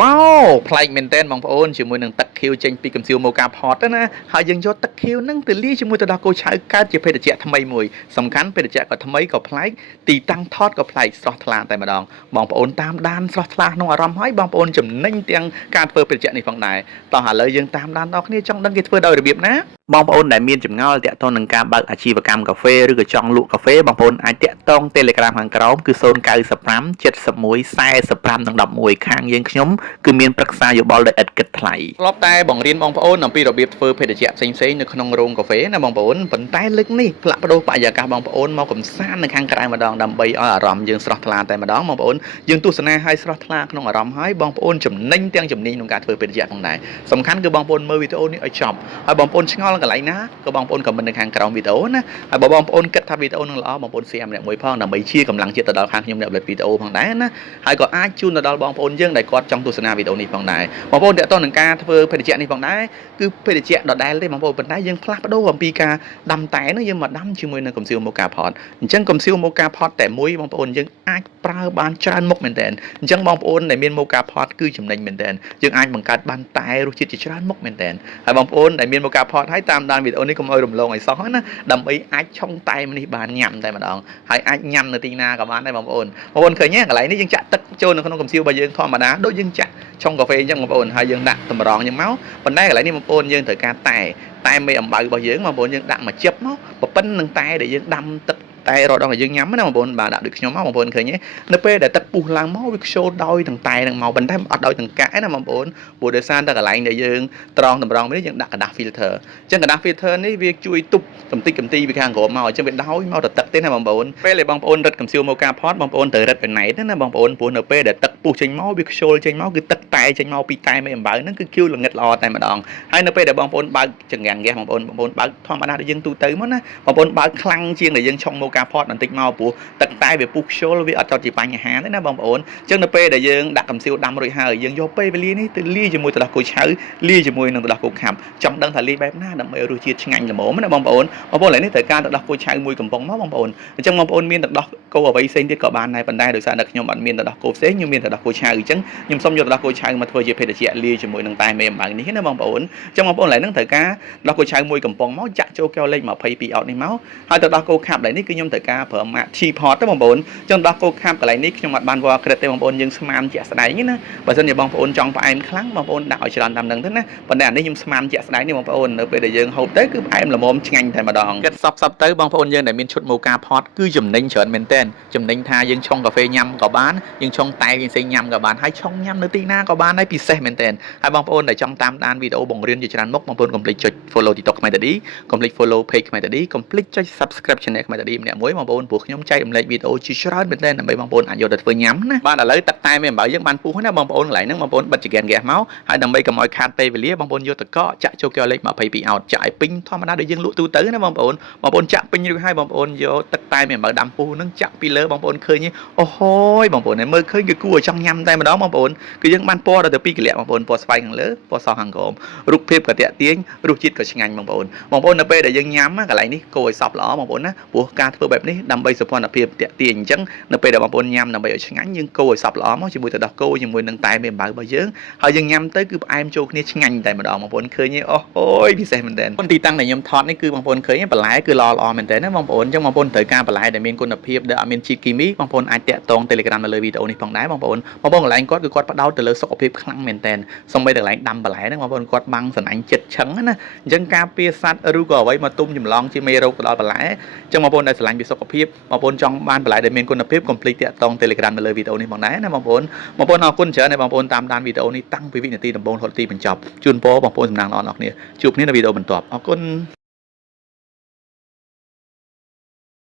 ว้าวប្លែកមែនទែនបងប្អូនជាមួយនឹងទឹកខៀវចេញពីកំសៀវម៉ូកាផតណាហើយយើងយកទឹកខៀវហ្នឹងទៅលាយជាមួយទៅដល់គោឆៅកើតជាភេទជ្ជៈថ្មីមួយសំខាន់ភេទជ្ជៈក៏ថ្មីក៏ប្លែកទីតាំងថតក៏ប្លែកស្រស់ថ្លាតែម្ដងបងប្អូនតាមដានស្រស់ថ្លាក្នុងអារម្មណ៍ហើយបងប្អូនចំណេញទាំងការធ្វើភេទជ្ជៈនេះផងដែរតោះឥឡូវយើងតាមដានដល់គ្នាចង់ដឹងគេធ្វើដោយរបៀបណាបងប្អូនដែលមានចម្ងល់តាក់ទងនឹងការបើកអាជីវកម្មកាហ្វេឬក៏ចង់លក់កាហ្វេបងប្អូនអាចតាក់ទង Telegram ខាងក្រោមគឺ095 71 45និង11ខាងយើងខ្ញុំគឺមានប្រឹក្សាយោបល់ដោយឥតគិតថ្លៃធ្លាប់តែបង្រៀនបងប្អូនអំពីរបៀបធ្វើភេទជ្ជៈផ្សេងៗនៅក្នុងរោងកាហ្វេណាបងប្អូនប៉ុន្តែលើកនេះផ្លាក់ប្ដូរបរិយាកាសបងប្អូនមកកំសាន្តនៅខាងក្រៅម្ដងដើម្បីឲ្យអារម្មណ៍យើងស្រស់ថ្លាតែម្ដងបងប្អូនយើងទស្សនាឲ្យស្រស់ថ្លាក្នុងអារម្មណ៍ហើយបងប្អូនចំណេញទាំងជំនាញក្នុងការធ្វើភេទជ្ជៈផងដែរសំខាន់គឺបងប្អូនមើលវីដេអូនេះឲ្យចប់ហើយបងប្អូនឆ្ងល់កន្លែងណាក៏បងប្អូនខមមិននៅខាងក្រោមវីដេអូណាហើយបើបងប្អូនគិតថាវីដេអូនឹងល្អបងប្អូន share ម្នាក់មួយផងដើម្បីជាកម្លាំងចិត្តទៅដល់ខាងខ្ញុំអ្នកផលិតវីដេអូផងដែរណាហើយក៏អាចជូនទៅដល់បងប្អូនយើងដែលគាត់ចង់ទស្សនាវីដេអូនេះផងដែរបងប្អូនតាក់ទងនឹងការធ្វើភេទជ្ជៈនេះផងដែរគឺភេទជ្ជៈដដែលទេបងប្អូនប៉ុន្តែយើងផ្លាស់ប្ដូរអំពីការដាំតែនោះយើងមកដាំជាមួយនឹងកំសៀវម៉ូកាផតអញ្ចឹងកំសៀវម៉ូកាផតតែមួយបងប្អូនយើងអាចប្រើបានច្រើនមុខមែនទែនអញ្ចឹងបងប្អូនដែលមានម៉ូកាផតគឺចំណេញមែនទែនយើងអាចបង្កើតបានតែរសជាតិជាច្រើនមុខមែនទែនហើយបងប្អូនដែលមានម៉ូកាផតហើយតាមដានវីដេអូនេះកុំឲ្យរំលងឲ្យសោះណាដើម្បីអាចឆុងតែមនេះបានញ៉ាំតែម្ដងហើយអាចញ៉ាំនៅទីណាក៏បានដែរបងប្អូនឃើញទេកន្លែងនេះយើងចាក់ទឹកចូលនៅក្នុងកំសៀវរបស់យើងធម្មតាដូចយើងចាក់ឆុងកាហ្វេអញ្ចឹងបងប្អូនហើយយើងដាក់តម្រងអញ្ចឹងមកប៉ុន្តែកន្លែងនេះបងប្អូនយើងត្រូវការតែមេអំបៅរបស់យើងបងប្អូនយើងដាក់មួយជិបមកប៉ុណ្្នឹងតែដែលយើងដាំទឹកតែរដងឲ្យយើងញ៉ាំណាបងប្អូនបាទដាក់ដូចខ្ញុំមកបងប្អូនឃើញទេនៅពេលដែលទឹកពុះឡើងមកវាខ្ជិលដោយទាំងតែនឹងមកប៉ុន្តែអត់ដោយទាំងកាក់ណាបងប្អូនព្រោះដោយសារតែកន្លែងដែលយើងត្រង់តម្រងនេះយើងដាក់กระดาษ filter អញ្ចឹងกระดาษ filter នេះវាជួយទប់កំតិចកំទីពីខាងក្រោមមកអញ្ចឹងវាដោយមកតែទឹកទេណាបងប្អូនពេលដែលបងប្អូនរឹតកំសៀវម៉ូកាផតបងប្អូនត្រូវរឹតឲ្យណែតណាបងប្អូនព្រោះនៅពេលដែលទឹកពុះចេញមកវាខ្ជិលចេញមកគឺទឹកតែចេញមកពីតែមេអំបៅហ្នឹងគឺគៀវល្ងិតល្អតែម្ដងហើយនៅពេលដែលបងប្អូនបើកចង្កៀងហ្គាសបងប្អូនបើកធម្មតាដូចយើងទូទៅមកណាបងប្អូនបើកខ្លាំងជាងដែលយើងឆុងម៉ូកាផតបន្តិចមកព្រោះទឹកតែវាពុះខ្ជិលវាអត់ចត់ជាបញ្ហាទេណាបងប្អូនអញ្ចឹងនៅពេលដែលយើងដាក់កំសៀវដាំរួចហើយយើងយកពេលវេលានេះទៅលាយជាមួយទឹកដោះគោឆៅលាយជាមួយនឹងទឹកដោះគោខាប់ចង់ដឹងថាលាយបែបណាដើម្បីឲ្យរសជាតិឆ្ងាញ់ល្មមណាបងប្អូនឥឡូវនេះត្រូវការទឹកដោះគោឆៅមួយកំប៉ុងមកបងប្អូនអញ្ចឹងបងប្អូនមានទឹកដោះគោអ្វីផ្សេងទៀតក៏បានដែរប៉ុន្តែដោយសារតែខ្ញុំអត់មានទឹកដោះគោផ្សេងខ្ញុំមានទឹកដោះគោឆៅអញ្ចឹងខ្ញុំសូមយកទឹកដោះគោឆៅមកធ្វើជាភេទជ្ជៈលាយជាមួយនឹងតែមេអំបៅនេះណាបងប្អូនអញ្ចឹងបងប្អូនឥឡូវហ្នឹងត្រូវការទឹកដោះគោឆៅមួយកំប៉ុងមកចាក់ចូលកែវលេខ22អុតនេះមកហើយទឹកដោះគោខាប់ឡើយនេះគឺខ្ញុំត្រូវការប្រើម៉ាក T-pot ទេបងប្អូនអញ្ចឹងទឹកដោះគោខាប់កន្លែងនេះខ្ញុំអត់បានវល់ក្រិតទេបងប្អូនយើងស្មានជាក់ស្ដែងណាបើមិនជាបងប្អូនចង់ផ្អែមខ្លាំងបងប្អូនដាក់ឲ្យច្រើនតាមនឹងទៅណាប៉ុន្តែអានេះខ្ញុំស្មានជាក់ស្ដែងនេះបងប្អូននៅពេលដែលយើងហូបទៅគឺផ្អែមល្មមឆ្ងាញ់តែម្ដងគិតសពទៅបងប្អូនយើងដែលមានឈុតម៉ូកាផតគឺចំណេញច្រើនមែនទែនចំណេញថាយើងឆុងកាហ្វេញ៉ាំក៏បានយើងឆុងតែផ្សេងញ៉ាំក៏បានហើយឆុងញ៉ាំនៅទីណាក៏បានដែរពិសេសមែនទែនហើយបងប្អូនដែលចង់តាមដានវីដេអូបង្រៀនជាច្រើនមុខបងប្អូនកុំភ្លេចចុច follow TikTok ខ្មែរតាឌីកុំភ្លេច follow page ខ្មែរតាឌីកុំភ្លេចចុច subscribe channel ខ្មែរតាឌីម្នាក់មួយបងប្អូនព្រោះខ្ញុំចែករំលែកវីដេអូជាច្រើនមែនទែនដើម្បីបងប្អូនអាចយកទៅធ្វើញ៉ាំណាបាទឥឡូវទឹកតែមេអំបៅយើងបានពុះណាបងប្អូនកន្លែងហ្នឹងបងប្អូនបិទចង្កៀងហ្គាសមកហើយដើម្បីកុំឲ្យខាតពេលវេលាបងប្អូនយកទឹកកកចាក់ចូលកែវលេខ22អោតចាក់ឲ្យពេញធម្មតាដូចយើងលក់ទូទៅណាបងប្អូនចាក់ពេញរួចហើយបងប្អូនយកទឹកតែមេអំបៅដាំពុះហ្នឹងចាក់ពីលើបងប្អូនឃើញអូហូយបងប្អូនមើលឃើញគឺគួរឲ្យចង់ញ៉ាំតែម្ដងបងប្អូនគឺយើងបានពណ៌ដល់ទៅ2កលៈបងប្អូនពណ៌ស្វាយខាងលើពណ៌សខាងក្រោមរូបភាពក៏តាក់ទាញរសជាតិក៏ឆ្ងាញ់បងប្អូននៅពេលដែលយើងញ៉ាំកន្លែងនេះគួរឲ្យសប់ល្អបងប្អូនណាព្រោះការធ្វើបែបនេះដើម្បីសុខភាពតាក់ទាញអញ្ចឹងនៅពេលដែលបងប្អូនញ៉ាំដើម្បីឲ្យឆ្ងាញ់យើងគួរឲ្យសប់ល្អមកជាមួយទឹកដោះគោជាមួយនឹងតែមេអំបៅរបស់យើងហើយយើងញ៉ាំទៅគឺផ្អែមចូលគ្នាឆ្ងាញ់តែម្ដងបងប្អូនឃើញទេអូហូយពិសេសមែនទែនទីតាំងដែលខ្ញុំថតនេះគឺបងប្អូនឃើញបន្លែគឺល្អមែនទែនណាបងប្អូនអញ្ចឹងបងប្អូនត្រូវការបន្លែដែលមានគុណភាពដែលអត់មានជាតិគីមីបងប្អូនអាចតាក់ទង Telegram នៅលើវីដេអូនេះផងដែរបងប្អូនកន្លែងគាត់គឺគាត់ផ្ដោតទៅលើសុខភាពខ្លាំងមែនទែនសូម្បីតែកន្លែងដាំបន្លែហ្នឹងបងប្អូនគាត់បាំងសណ្ដាញ់ចិត្តឆឹងណាអញ្ចឹងការពារសត្វឬក៏អ្វីមកទុំចម្លងជាមេរោគទៅដល់បន្លែអញ្ចឹងបងប្អូនដែលស្រឡាញ់ពីសុខភាពបងប្អូនចង់បានបន្លែដែលមានគុណភាពកុំភ្លេចតាក់ទង Telegram នៅលើវីដេអូនេះផងដែរណាបងប្អូនអរគុណច្រើនដែលបងប្អូនតាមដានវីដេអូនេះតាំងពីវិនាទីដំបូងរហូតដល់ទីបញ្ចប់ជូនពរបងប្អូនសំណាងល្អអ្នកគ្នាជួបគ្នានៅវីដេអូបន្ទាប់អរគុណ